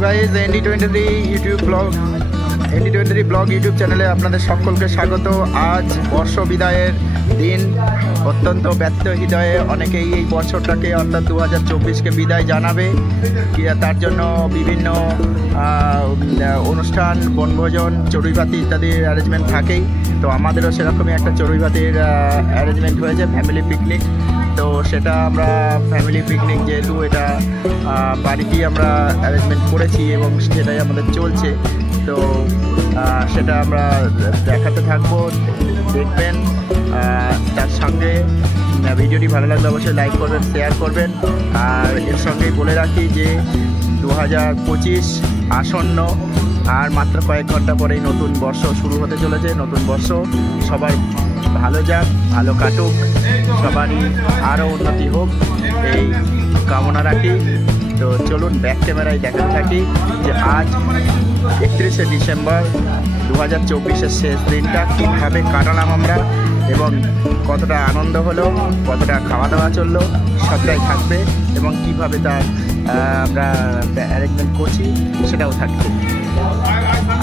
Hello guys, ND23 YouTube blog YouTube চ্যানেলে আপনাদের সকলকে স্বাগত। আজ বর্ষ বিদায়ের দিন। অত্যন্ত ব্যস্ত হৃদয়ে অনেকেই এই বছরটাকে অর্থাৎ 2024কে বিদায় জানাবে। তার জন্য বিভিন্ন অনুষ্ঠান, বনভোজন, চড়ুইভাতি ইত্যাদি অ্যারেঞ্জমেন্ট থাকেই। তো আমাদেরও সেরকমই একটা চড়ুইভাতির অ্যারেঞ্জমেন্ট হয়েছে, ফ্যামিলি পিকনিক। তো সেটা আমরা ফ্যামিলি পিকনিক যেহেতু এটা বাড়িতেই আমরা অ্যারেঞ্জমেন্ট করেছি এবং সেটাই আমাদের চলছে। তো সেটা আমরা দেখাতে থাকবো, দেখবেন। তার সঙ্গে ভিডিওটি ভালো লাগলে অবশ্যই লাইক করবেন, শেয়ার করবেন। আর এর সঙ্গেই বলে রাখি যে 2025 আসন্ন, আর মাত্র কয়েক ঘন্টা পরেই নতুন বর্ষ শুরু হতে চলেছে। নতুন বর্ষ সবার ভালো যাক, ভালো কাটুক, সবারই আরও উন্নতি হোক, এই কামনা রাখি। তো চলুন ব্যাক ক্যামেরায় দেখাতে থাকি যে আজ 31শে ডিসেম্বর 2024-এর শেষ দিনটা কীভাবে কাটালাম আমরা এবং কতটা আনন্দ হলো, কতটা খাওয়া দাওয়া চললো, সবটাই থাকবে। এবং কীভাবে তার আমরা অ্যারেঞ্জমেন্ট করছি সেটাও থাকবে।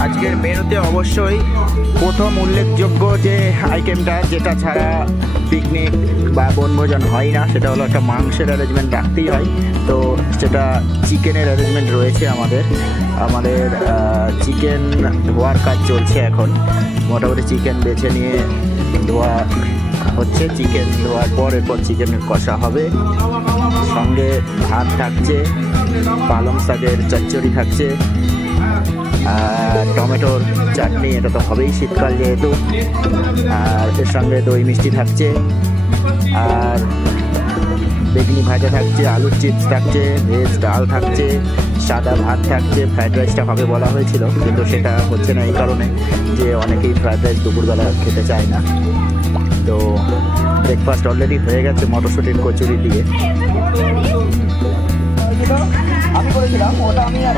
আজকের মেনুতে অবশ্যই প্রথম উল্লেখযোগ্য যে আইটেমটা, যেটা ছাড়া পিকনিক বা বনভোজন হয় না, সেটা হলো একটা মাংসের অ্যারেঞ্জমেন্ট রাখতেই হয়। তো সেটা চিকেনের অ্যারেঞ্জমেন্ট রয়েছে আমাদের চিকেন ধোয়ার কাজ চলছে এখন। মোটামুটি চিকেন বেছে নিয়ে ধোয়া হচ্ছে। চিকেন ধোয়ার পর এরপর চিকেনের কষা হবে। সঙ্গে ভাত থাকছে, পালং শাকের চচ্চড়ি থাকছে, টমেটোর চাটনি, এটা তো হবেই শীতকাল যেহেতু। আর এর সঙ্গে দই মিষ্টি থাকছে, আর বেগুনি ভাজা থাকছে, আলুর চিপস থাকছে, ভেজ ডাল থাকছে, সাদা ভাত থাকছে। ফ্রাইড রাইসটা হবে বলা হয়েছিল, কিন্তু সেটা হচ্ছে না এই কারণে যে অনেকেই ফ্রাইড রাইস দুপুরবেলা খেতে চায় না। তো ব্রেকফাস্ট অলরেডি হয়ে গেছে মটরশুঁটির কচুরি দিয়ে।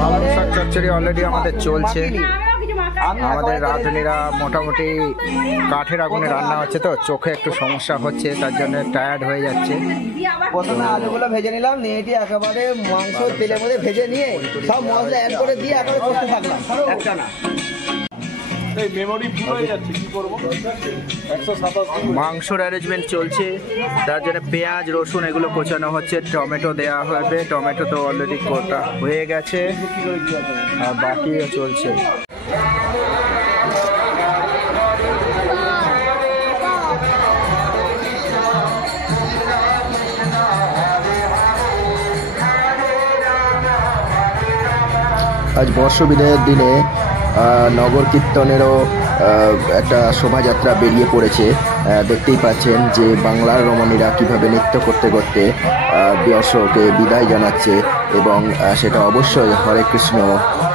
পালং শাক চচ্চড়ি অলরেডি আমাদের চলছে। আমাদের রাঁধুনিরা মোটামুটি কাঠের আগুনে রান্না হচ্ছে, তো চোখে একটু সমস্যা হচ্ছে, তার জন্য টায়ার্ড হয়ে যাচ্ছে। প্রথমে আলুগুলো ভেজে নিলাম, নিয়ে একেবারে মাংস তেলের মধ্যে ভেজে নিয়ে সব মশলা অ্যাড করে দিয়ে একেবারে করতে থাকলাম একটা না। মাংসর অ্যারেঞ্জমেন্ট চলছে, তার জন্য পেঁয়াজ রসুন এগুলো কোচানো হচ্ছে। টমেটো দেওয়া হবে, টমেটো তো অলরেডি কোটা হয়ে গেছে আর বাকিও চলছে। আজ বর্ষ বিদায়ের দিনে নগর কীর্তনেরও একটা শোভাযাত্রা বেরিয়ে পড়েছে। দেখতেই পাচ্ছেন যে বাংলার রমণীরা কীভাবে নৃত্য করতে করতে বর্ষকে বিদায় জানাচ্ছে, এবং সেটা অবশ্যই হরে কৃষ্ণ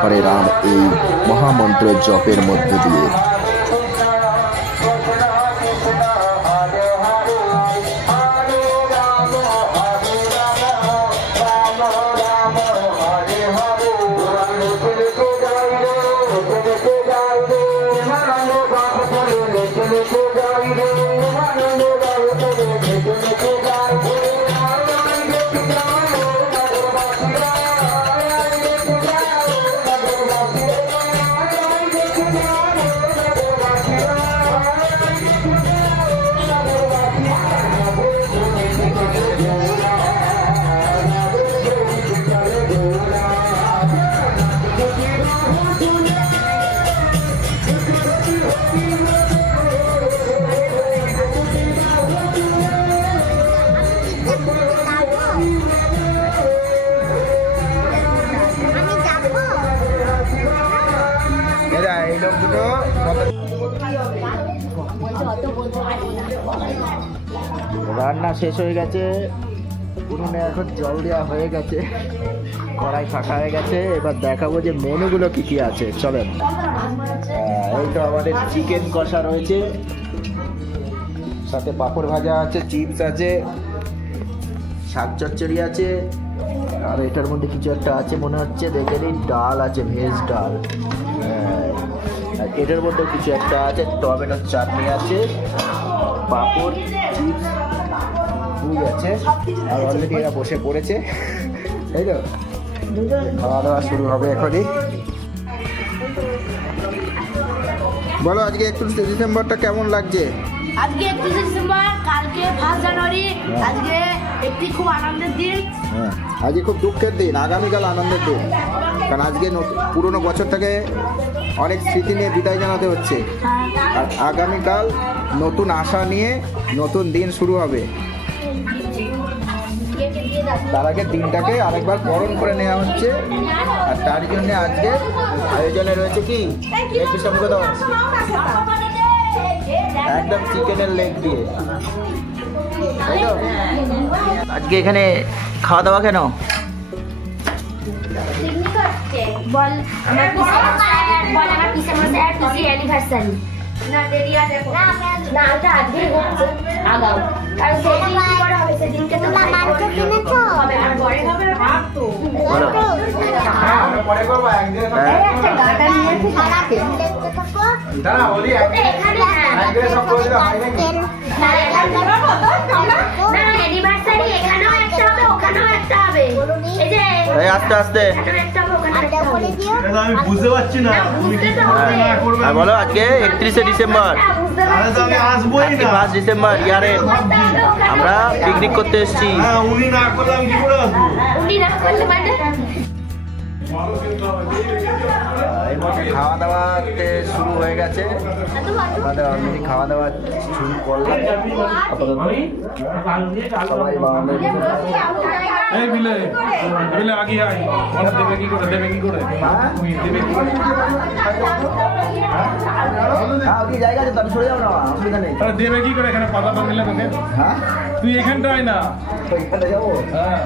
হরে রাম এই মহামন্ত্র জপের মধ্য দিয়ে। রান্না শেষ হয়ে গেছে, উনুনে এখন জল দেওয়া হয়ে গেছে, কড়াই ফাঁকা হয়ে গেছে। এবার দেখাবো যে মেনুগুলো কি কি আছে, চলেন। এই তো আমাদের চিকেন কষা রয়েছে, সাথে পাঁপড় ভাজা আছে, চিপস আছে, শাক চচ্চড়ি আছে, আর এটার মধ্যে কিছু একটা আছে মনে হচ্ছে, দেখে নিই। ডাল আছে, ভেজ ডাল। আর এটার মধ্যে কিছু একটা আছে, টমেটোর চাটনি আছে, পাঁপড়, চিপস, দুধ আছে। আর অলরেডি এরা বসে পড়েছে, তাই তো। খাওয়া দাওয়া শুরু হবে এখনই। বলো আজকে 31 ডিসেম্বরটা কেমন লাগছে? আজকে 31 ডিসেম্বর, কালকে 1 জানুয়ারি, আজকে একটি খুব আনন্দের দিন। হ্যাঁ, আজকে খুব দুঃখের দিন, আগামীকাল আনন্দের দিন। কারণ আজকে পুরনো বছর থেকে অনেক স্মৃতি নিয়ে বিদায় জানাতে হচ্ছে, আর আগামীকাল নতুন আশা নিয়ে নতুন দিন শুরু হবে। তার আগে দিনটাকে আরেকবার বরণ করে নেওয়া হচ্ছে, আর তার জন্য আজকে আয়োজনে রয়েছে কি একটু সঙ্গে দাও, একদম চিকেনের লেগ দিয়ে, তাই তো? আজকে এখানে খাওয়া দাওয়া কেন? বল আমার পিসে মশাই পিসি অ্যানিভার্সারি না দেরি আছে না, ওটা আজকেই হচ্ছে আগাও, কারণ সেদিন কি করে হবে, সেদিনকে তো মাংস কিনেছো হবে না, পরে হবে না তো পরে করব একদিন একটা গাটা নিয়ে কি খারাপে দাঁড়া বলি এখানে একদিন সব করে দিলে হয় নাকি? না অ্যানিভার্সারি এখানেও একটা হবে, ওখানেও একটা হবে, এই যে এই আস্তে আস্তে একটা হবে, ওখানে একটা হবে। আমি বুঝতে পারছি না তুমি কি করবে না করবে। আর বলো আজকে 31 ডিসেম্বর, আরে তো আমি আসবোই না। 1 ডিসেম্বর ইয়ারে আমরা পিকনিক করতে এসেছি। হ্যাঁ উনি না করলে আমি কি করে আসবো? উনি না করলে মানে খাওয়া দাওয়াতে শুরু হয়ে গেছে, আমাদের অলরেডি খাওয়া দাওয়া শুরু করলাম। সবাই বাঙালি এই বিলে বিলে আগে আই ওরা দেবে কি করে দেবে কি করে দেবে কি করে জায়গা আছে, আমি সরে যাবো না, অসুবিধা নেই। আরে দেবে কি করে এখানে পাতা মিলে তোকে? হ্যাঁ তুই এখানটা আয় না। তো এখানে যাবো, হ্যাঁ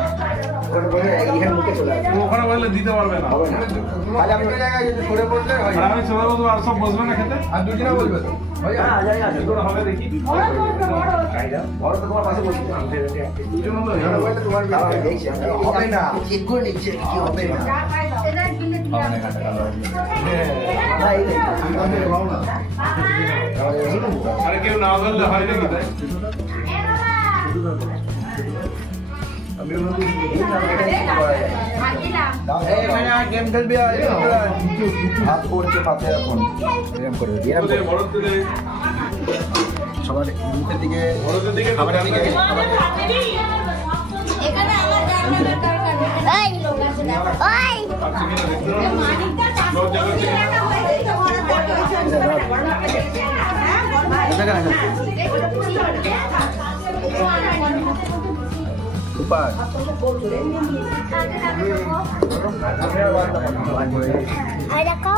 এখানে মুখে চলে আসবো, তুই ওখানে বললে দিতে পারবে না। হবে না। তাহলে আমি ওই জায়গায় যদি সরে পড়লে হয়। আর আমি চলে বসবো, আর সব বসবে না খেতে, আর দুজনে বলবে তো হ্যাঁ জায়গা আছে, কি করে হবে দেখি। বড় তো তোমার পাশে বসবে, দুজন হলো এখানে বললে তোমার দেখছি হবে না, চেক করে নিচ্ছে কি হবে না। না, এই দেখো, তুমি তো ভালো না। আরে কেউ না বললে হয় নাকি তাই? গেম খেলবি, হাত পড়ছে পাতে এখন এরকম করে তোদের বড়দের সবার মুখের দিকে বড়দের দিকে খাবারের দিকে এখানে আমার জানার দরকার নেই, এই লোক আছে না ওই আছে কিনা দেখতে সব জায়গা থেকে উপায় আর দেখো